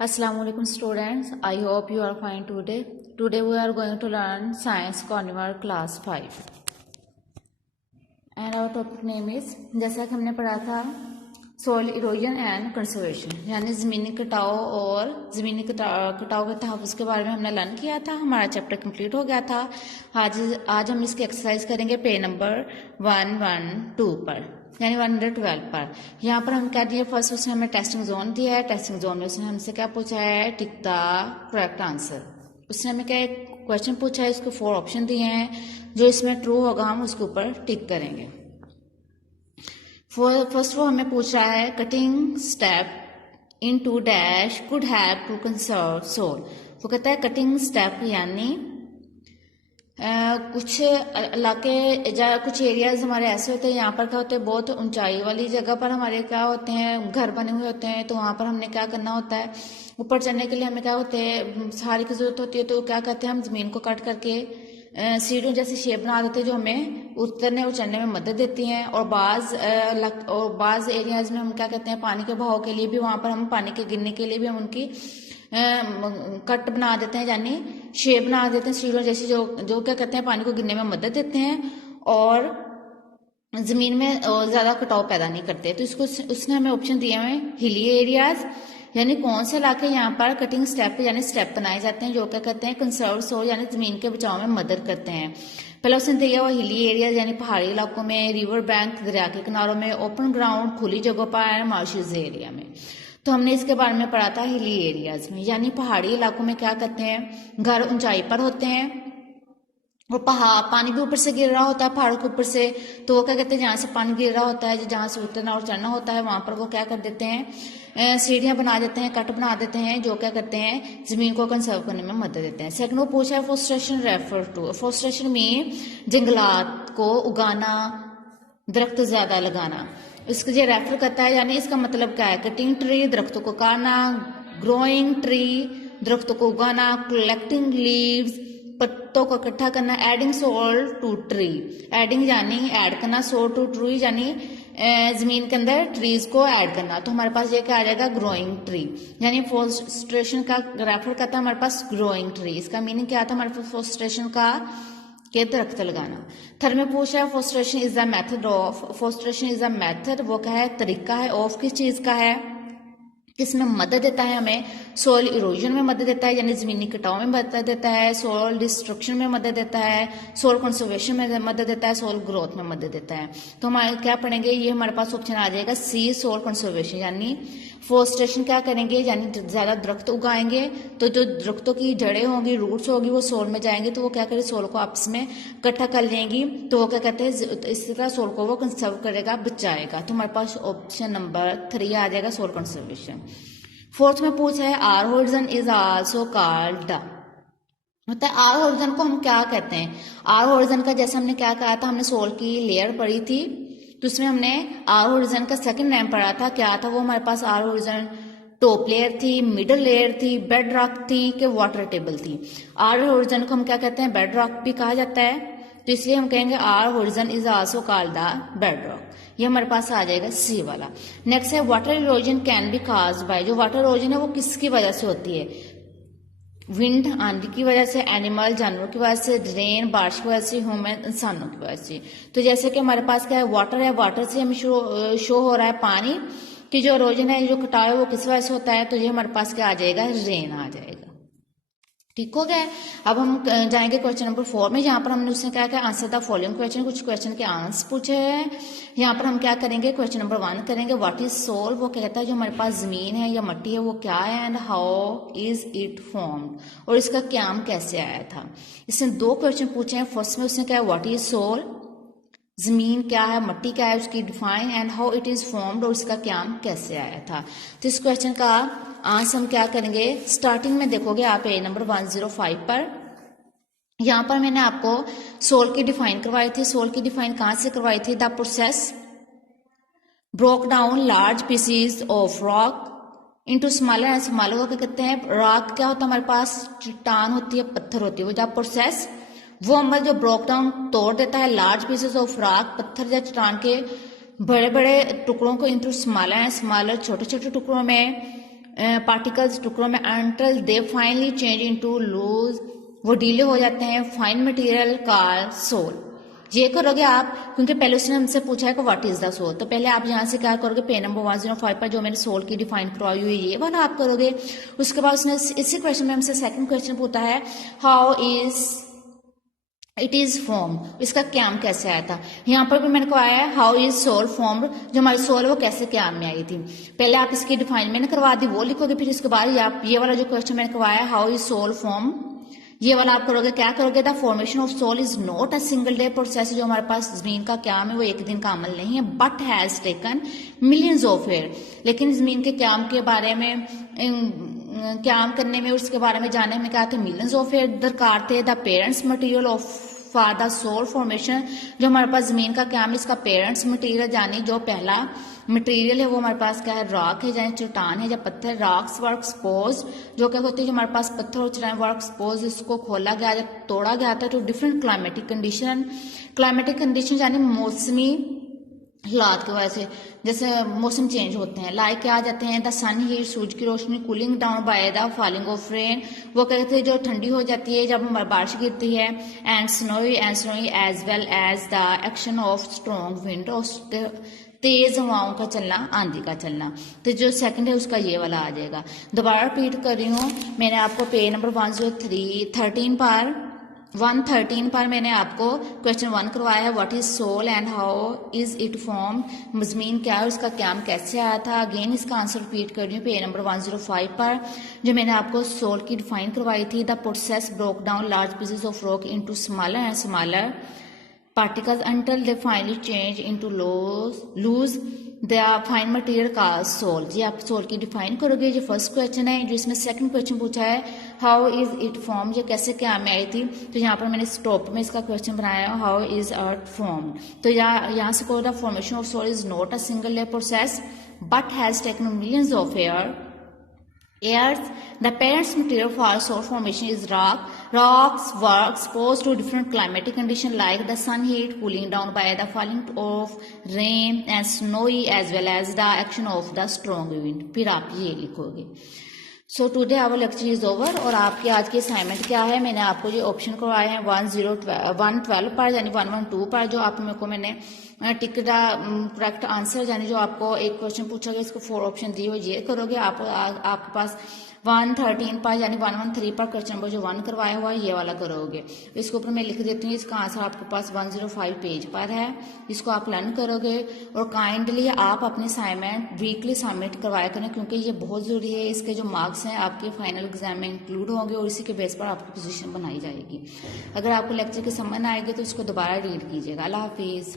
Assalamualaikum students, I hope you are fine today. Today we are going to learn Science Conver class 5 and our topic name is, जैसा कि हमने पढ़ा था, soil erosion and conservation, यानी ज़मीनी कटाव और ज़मीनी कटाव के तहफ़्फ़ुज़ के बारे में हमने लर्न किया था। हमारा चैप्टर कंप्लीट हो गया था। आज हम इसकी एक्सरसाइज करेंगे पेज नंबर 112 पर, यानी 112 पर। यहाँ पर हम क्या दिया, फर्स्ट उसने हमें टेस्टिंग जोन दिया है। टेस्टिंग जोन में उसने हमसे क्या पूछा है, टिक द करेक्ट आंसर। उसने हमें क्या क्वेश्चन पूछा है, इसको 4 ऑप्शन दिए हैं, जो इसमें ट्रू होगा हम उसके ऊपर टिक करेंगे। फर्स्ट वो हमें पूछ रहा है, cutting step in to dash could have to conserve soil. वो कहता है कटिंग स्टेप यानी कुछ इलाके कुछ एरियाज हमारे ऐसे होते हैं, यहाँ पर क्या होते हैं, बहुत ऊंचाई वाली जगह पर हमारे क्या होते हैं, घर बने हुए होते हैं। तो वहाँ पर हमने क्या करना होता है, ऊपर चढ़ने के लिए हमें क्या होते हैं, सहारे की जरूरत होती है। तो क्या कहते हैं, हम जमीन को कट करके सीढ़ियों जैसी शेप बना देते हैं, जो हमें उतरने और चढ़ने में मदद देती हैं। और बाज एरियाज में हम क्या कहते हैं, पानी के बहाव के लिए भी, वहाँ पर हम पानी के गिरने के लिए भी हम उनकी कट बना देते हैं, यानी शेप बना देते हैं सीढ़ियों जैसी, जो क्या कहते हैं, पानी को गिरने में मदद देते हैं और जमीन में ज्यादा कटाव पैदा नहीं करते। तो इसको उसने हमें ऑप्शन दिए हुए हिली एरियाज, यानी कौन से इलाके यहाँ पर कटिंग स्टेप यानी स्टेप बनाए जाते हैं, जो क्या कहते हैं कंसर्व सोल यानी जमीन के बचाव में मदद करते हैं। पहला उसने दिया हुआ हिली एरियाज यानी पहाड़ी इलाकों में, रिवर बैंक दरिया के किनारों में, ओपन ग्राउंड खुली जगहों पर, मार्शेज एरिया में। तो हमने इसके बारे में पढ़ा था हिली एरियाज में, यानी पहाड़ी इलाकों में क्या करते हैं, घर ऊंचाई पर होते हैं और पानी भी ऊपर से गिर रहा होता है पहाड़ों के ऊपर से। तो वो क्या कहते हैं, जहाँ से पानी गिर रहा होता है, जहाँ से उतरना और चढ़ना होता है, वहां पर वो क्या कर देते हैं, सीढ़ियां बना देते हैं, कट बना देते हैं, जो क्या करते हैं, जमीन को कंसर्व करने में मदद देते हैं। सेकंड वो पूछा है, फोरेस्टेशन रेफर टू, फोरेस्टेशन में जंगलात को उगाना, दरख्त ज्यादा लगाना, इसको ये रेफर करता है। यानी इसका मतलब क्या है, कटिंग ट्री दरख्तों को काटना, ग्रोइंग ट्री दरख्तों को उगाना, कलेक्टिंग लीव्स पत्तों को इकट्ठा करना, adding soil to tree, adding यानी ऐड करना, सोल टू ट्री यानी जमीन के अंदर ट्रीज को ऐड करना। तो हमारे पास ये क्या आ जाएगा, ग्रोइंग ट्री, यानी फोरेस्टेशन का रेफर करता है हमारे पास ग्रोइंग ट्री। इसका मीनिंग क्या था हमारे पास फोरेस्टेशन का, के दरख्त लगाना। थर्ड में पूछा है, forestation is the method of, forestation is the method वो क्या है, तरीका है, ऑफ किस चीज का है, किसमें मदद देता है हमें, सोइल इरोजन में मदद देता है, यानी जमीनी कटाव में मदद देता है, सोइल डिस्ट्रक्शन में मदद देता है, सोइल कंजर्वेशन में मदद देता है, सोइल ग्रोथ में मदद देता है। तो हम क्या पढ़ेंगे, ये हमारे पास ऑप्शन आ जाएगा सी, सोइल कंजर्वेशन। यानी फोरेस्टेशन क्या करेंगे, यानी ज्यादा दरख्त उगाएंगे, तो जो दरख्तों की जड़ें होंगी, रूट्स होगी, वो सोल में जाएंगे, तो वो क्या करेंगे, सोल को आपस में इकट्ठा कर लेंगी। तो वो क्या कहते हैं, इस तरह सोल को वो कंजर्व करेगा, बचाएगा। तो हमारे पास ऑप्शन नंबर 3 आ जाएगा, सोल कंजर्वेशन। फोर्थ में पूछा है, R horizon is also called, मतलब आर होरिजन को हम क्या कहते हैं। आर होरिजन का जैसे हमने क्या कहा था, हमने सोल की लेयर पढ़ी थी, तो उसमें हमने आर होरिजन का सेकंड नेम पढ़ा था, क्या था वो हमारे पास, आर होरिजन टॉप लेयर थी, मिडल लेयर थी, बेड रॉक थी, कि वाटर टेबल थी। आर होरिजन को हम क्या कहते हैं, बेड रॉक भी कहा जाता है, तो इसलिए हम कहेंगे R horizon is also called the bedrock. ये हमारे पास आ जाएगा सी वाला। नेक्स्ट है, water erosion can be caused by, जो वाटर इरोजन है वो किसकी वजह से होती है, विंड आंधी की वजह से, एनिमल जानवरों की वजह से, रेन बारिश की वजह से, ह्यूमन इंसानों की वजह से। तो जैसे कि हमारे पास क्या है, वाटर है, वाटर से हमें शो हो रहा है पानी की जो इरोजन है, जो कटाव है वो किस वजह से होता है, तो ये हमारे पास क्या आ जाएगा, रेन आ जाएगा। ठीक हो गया। अब हम जाएंगे क्वेश्चन नंबर 4 में, जहां पर हमने उसने क्या किया, आंसर द फॉलोइंग क्वेश्चन, कुछ क्वेश्चन के आंसर पूछे हैं। यहाँ पर हम क्या करेंगे, क्वेश्चन नंबर 1 करेंगे, व्हाट इज सोल, वो कहता है जो हमारे पास जमीन है या मट्टी है वो क्या है, and how is it formed, और इसका क्याम कैसे आया था। इसने 2 क्वेश्चन पूछे हैं। फर्स्ट में उसने क्या है, व्हाट इज सोल, जमीन क्या है, मट्टी क्या है, उसकी define, and how it is formed, और इसका क्याम कैसे आया था। तो इस क्वेश्चन का आंसर हम क्या करेंगे, स्टार्टिंग में देखोगे आप पेज नंबर 105 पर, यहां पर मैंने आपको सोल की डिफाइन करवाई थी। सोल की डिफाइन कहां से करवाई थी, the process broke down large PCs of rock into smaller and smaller, को क्या कहते हैं, रॉक क्या होता है हमारे पास, चट्टान होती है, पत्थर होती है, वो जब प्रोसेस वो अमल जो ब्रोक डाउन तोड़ देता है लार्ज पीसेस ऑफ रॉक, पत्थर या चट्टान के बड़े बड़े टुकड़ों को इनटू स्मॉलर एंड स्मॉलर, छोटे छोटे टुकड़ों में, पार्टिकल्स टुकड़ों में until they finally change into loose, वो ढीले हो जाते हैं, फाइन मटेरियल कॉल्ड सोल। ये करोगे आप, क्योंकि पहले उसने हमसे पूछा है कि व्हाट इज द सोल, तो पहले आप यहाँ से क्या करोगे, पेज नंबर 105 पर जो मैंने सोल की डिफाइन करवाई हुई है ये वाला आप करोगे। उसके बाद उसने इसी क्वेश्चन में हमसे सेकंड क्वेश्चन पूछा है how is it is form, इसका क्याम कैसे आया था। यहाँ पर भी मैंने कहा है हाउ इज सोल फॉर्म, जो हमारी सोल है वो कैसे क्याम में आई थी। पहले आप इसकी डिफाइन मैंने करवा दी वो लिखोगे, फिर इसके बाद आप ये वाला जो क्वेश्चन मैंने करवाया हाउ इज सोल फॉर्म, ये वाला आप करोगे। क्या करोगे, the formation of soil is not a single day process, जो हमारे पास जमीन का क्याम है वो एक दिन का अमल नहीं है, but has taken millions of year, लेकिन जमीन के क्याम के बारे में क्याम करने में उसके बारे में जानने में क्या थे, मिलियंस ऑफ ईयर दरकार थे। The parents material of for the soil formation, जो हमारे पास जमीन का क्याम है इसका पेरेंट्स मटेरियल यानी जो पहला मटेरियल है वो हमारे पास क्या है, रॉक है या चट्टान है या पत्थर। रॉक्स वर्क एक्सपोज, जो क्या होते हैं जो हमारे पास पत्थर और चट्टान वर्क एक्सपोज, इसको खोला गया या तोड़ा गया था to different climatic condition. Climatic condition यानी मौसमी हालात की वजह से, जैसे मौसम चेंज होते हैं, लाइक क्या आ जाते हैं द सन हीट, सूरज की रोशनी, cooling down by the falling of rain, वो कहते हैं जो ठंडी हो जाती है जब बारिश गिरती है, and snowy as well as the action of strong wind, और तेज हवाओं का चलना, आंधी का चलना। तो जो सेकंड है उसका ये वाला आ जाएगा। दोबारा रिपीट कर रही हूँ, मैंने आपको पेज नंबर 113 पर मैंने आपको क्वेश्चन 1 करवाया है what is soil and how is it form, जमीन क्या है उसका क्याम कैसे आया था। अगेन इसका आंसर रिपीट कर रही हूँ, पेज नंबर 105 पर जो मैंने आपको सोल की डिफाइन करवाई थी। The process broke down large pieces of rock into smaller and smaller particles until they finally change into loose the fine material called soul। जी आप सोल की डिफाइन करोगे। जो फर्स्ट क्वेश्चन है, जो इसमें सेकंड क्वेश्चन पूछा है हाउ इज इट फॉर्म, ये कैसे क्या में आई थी, तो यहाँ पर मैंने स्टॉप में इसका क्वेश्चन बनाया हाउ इज अर्थ फॉर्म। तो यहाँ से को the formation of soil is not a single layer process but has taken millions of Earth, the parent material for soul formation is rock. Rocks were exposed to different climatic conditions like the sun heat, cooling down by the falling of rain and snowy as well as the action of the strong wind। फिर आप ये लिखोगे। So today our lecture is over. और आपकी आज की assignment क्या है, मैंने आपको जो ऑप्शन करवाए हैं 112 पर यानी 112 पर, जो आप मेरे को मैंने टिक द करेक्ट आंसर यानी जो आपको एक क्वेश्चन पूछा गया इसको 4 ऑप्शन दिए हो, ये करोगे। आपके पास 113 पर यानी 113 पर क्वेश्चन नंबर जो 1 करवाया हुआ है ये वाला करोगे। इसके ऊपर मैं लिख देती हूँ, इसका आंसर आपके पास 105 पेज पर है, इसको आप लर्न करोगे। और काइंडली आप अपनी असाइनमेंट वीकली सबमिट करवाया करें, क्योंकि ये बहुत जरूरी है। इसके जो मार्क्स हैं आपके फाइनल एग्जाम में इंक्लूड होंगे और इसी के बेस पर आपकी पोजीशन बनाई जाएगी। अगर आपको लेक्चर की समझ आएगी तो इसको दोबारा रीड कीजिएगा। अल्लाह हाफिज़।